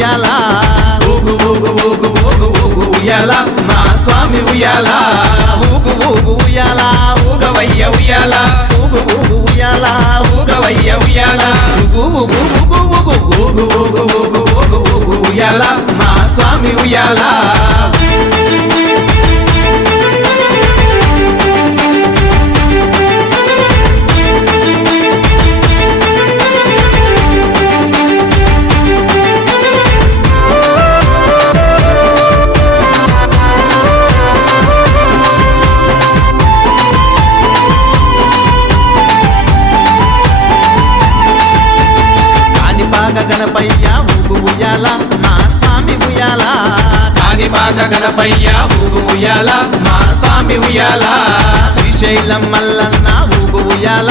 ఉయ్యాల ఊగు ఊగు ఊగు ఊగు ఊగు ఉయ్యాల మా స్వామి ఉయ్యాల ఊగు ఊగు ఉయ్యాల ఊగవయ్య ఉయ్యాల ఊగు ఊగు ఉయ్యాల ఊగవయ్య ఉయ్యాల ఊగు ఊగు ఊగు ఊగు ఊగు ఊగు ఊగు ఊగు ఊగు ఉయ్యాల మా స్వామి ఉయ్యాల కాణిపాక గణపయ్య ఊగు ఉయ్యాల? మా స్వామి ఉయ్యాల? కాణిపాక గణపయ్య ఊగు ఉయ్యాల? మా స్వామి ఉయ్యాల? శ్రీశైలం మల్లన్న ఊగు ఉయ్యాల ఉయ్యాల?